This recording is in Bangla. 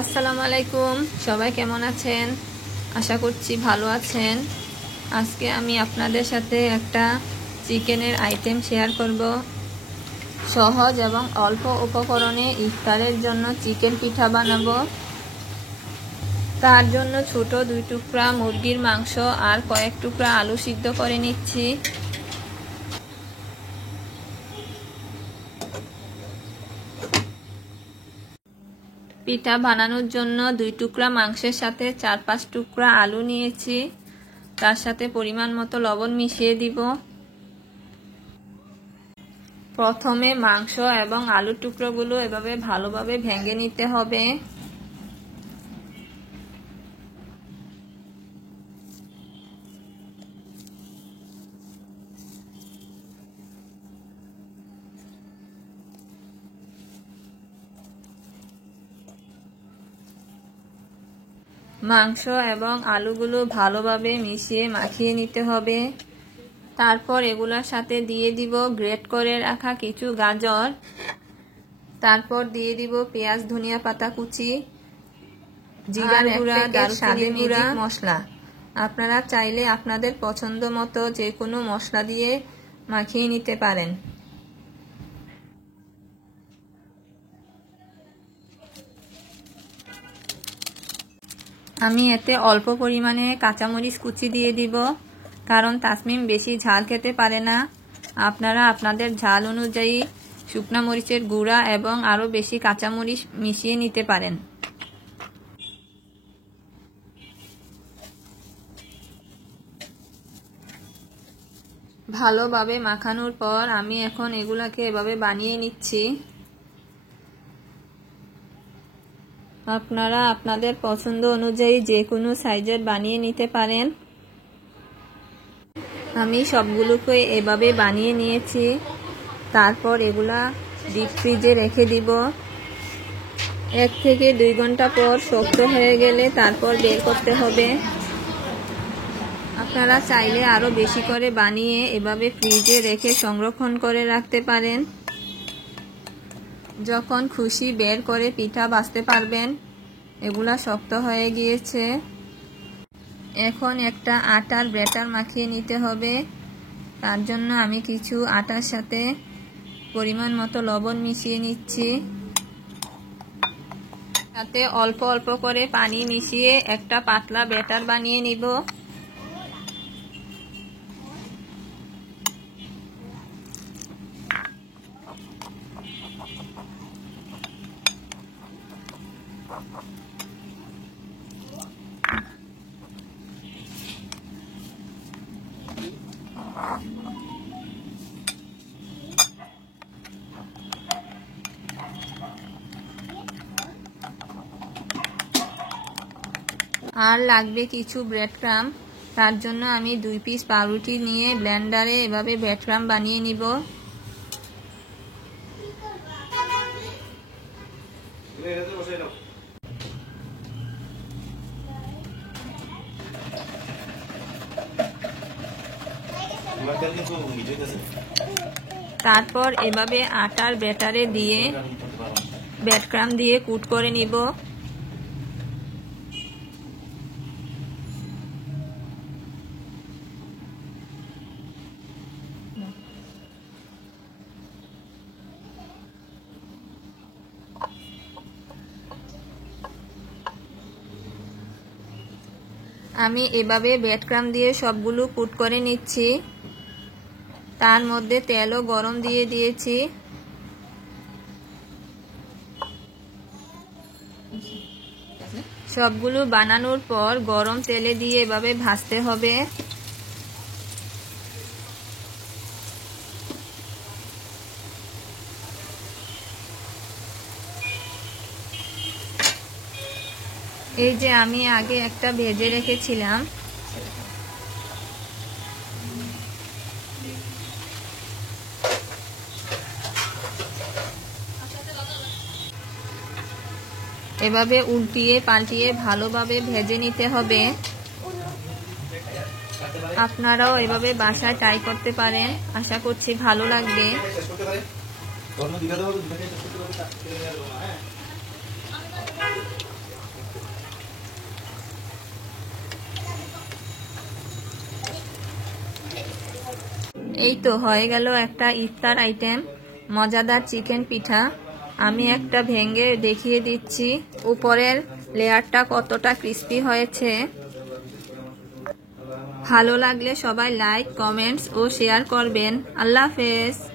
আসসালামু আলাইকুম, সবাই কেমন আছেন? আশা করছি ভালো আছেন। আজকে আমি আপনাদের সাথে একটা চিকেনের আইটেম শেয়ার করব। সহজ এবং অল্প উপকরণে ইফতারের জন্য চিকেন পিঠা বানাবো। তার জন্য ছোট 2 টুকরা মুরগির মাংস আর কয়েক টুকরা আলু সিদ্ধ করে নিচ্ছি। পিঠা বানানোর জন্য 2 টুকরা মাংসের সাথে 4-5 টুকরা আলু নিয়েছি। তার সাথে পরিমাণ মতো লবণ মিশিয়ে দিব। প্রথমে মাংস এবং আলুর টুকরোগুলো এভাবে ভালোভাবে ভেঙে নিতে হবে। মাংস এবং আলুগুলো ভালোভাবে মিশিয়ে মাখিয়ে নিতে হবে। তারপর এগুলোর সাথে দিয়ে দিব গ্রেট করে রাখা কিছু গাজর। তারপর দিয়ে দিব পেঁয়াজ, ধনিয়া পাতা কুচি, জিরার গুঁড়া, দারুচিনি গুঁড়া, মশলা। আপনারা চাইলে আপনাদের পছন্দ মতো যে কোনো মশলা দিয়ে মাখিয়ে নিতে পারেন। আমি এতে অল্প পরিমাণে কাঁচামরিচ কুচি দিয়ে দিব, কারণ তাসমিম বেশি ঝাল খেতে পারে না। আপনারা আপনাদের ঝাল অনুযায়ী শুকনা মরিচের গুঁড়া এবং আরও বেশি কাঁচামরিচ মিশিয়ে নিতে পারেন। ভালোভাবে মাখানোর পর আমি এখন এগুলাকে এভাবে বানিয়ে নিচ্ছি। আপনারা আপনাদের পছন্দ অনুযায়ী যে কোনো সাইজের বানিয়ে নিতে পারেন। আমি সবগুলোকে এভাবে বানিয়ে নিয়েছি। তারপর এগুলা ডিপ ফ্রিজে রেখে দিব। 1 থেকে 2 ঘন্টা পর শক্ত হয়ে গেলে তারপর বের করতে হবে। আপনারা চাইলে আরও বেশি করে বানিয়ে এভাবে ফ্রিজে রেখে সংরক্ষণ করে রাখতে পারেন। যখন খুশি বের করে পিঠা ভাজতে পারবেন। এগুলা শক্ত হয়ে গিয়েছে। এখন একটা আটার ব্যাটার মাখিয়ে নিতে হবে। তার জন্য আমি কিছু আটার সাথে পরিমাণ মতো লবণ মিশিয়ে নিচ্ছি। সাথে অল্প অল্প করে পানি মিশিয়ে একটা পাতলা ব্যাটার বানিয়ে নিব। আর লাগবে কিছু ব্রেড ক্রাম্ব। তার জন্য আমি 2 পিস পাউরুটি নিয়ে ব্লেন্ডারে এভাবে ব্রেড ক্রাম্ব বানিয়ে নিব। তারপর এভাবে আটার ব্যাটারে দিয়ে ব্রেড ক্রাম্ব দিয়ে কুট করে নিব। আমি এভাবে ব্রেড ক্রাম্ব দিয়ে সবগুলো কুট করে নিচ্ছি। তার মধ্যে তেলও গরম দিয়ে দিয়েছি। সবগুলো বানানোর পর গরম তেলে দিয়ে এভাবে ভাজতে হবে। এই যে আমি আগে একটা ভেজে রেখেছিলাম। এভাবে উল্টিয়ে পাল্টিয়ে ভালোভাবে ভেজে নিতে হবে। আপনারাও এভাবে বাসায় ট্রাই করতে পারেন। আশা করছি ভালো লাগবে। এই তো হয়ে গেল একটা ইফতার আইটেম, মজাদার চিকেন পিঠা। আমি একটা ভেঙে দেখিয়ে দিচ্ছি উপরের লেয়ারটা কতটা ক্রিস্পি হয়েছে। ভালো লাগলে সবাই লাইক, কমেন্টস ও শেয়ার করবেন। আল্লাহ হাফেজ।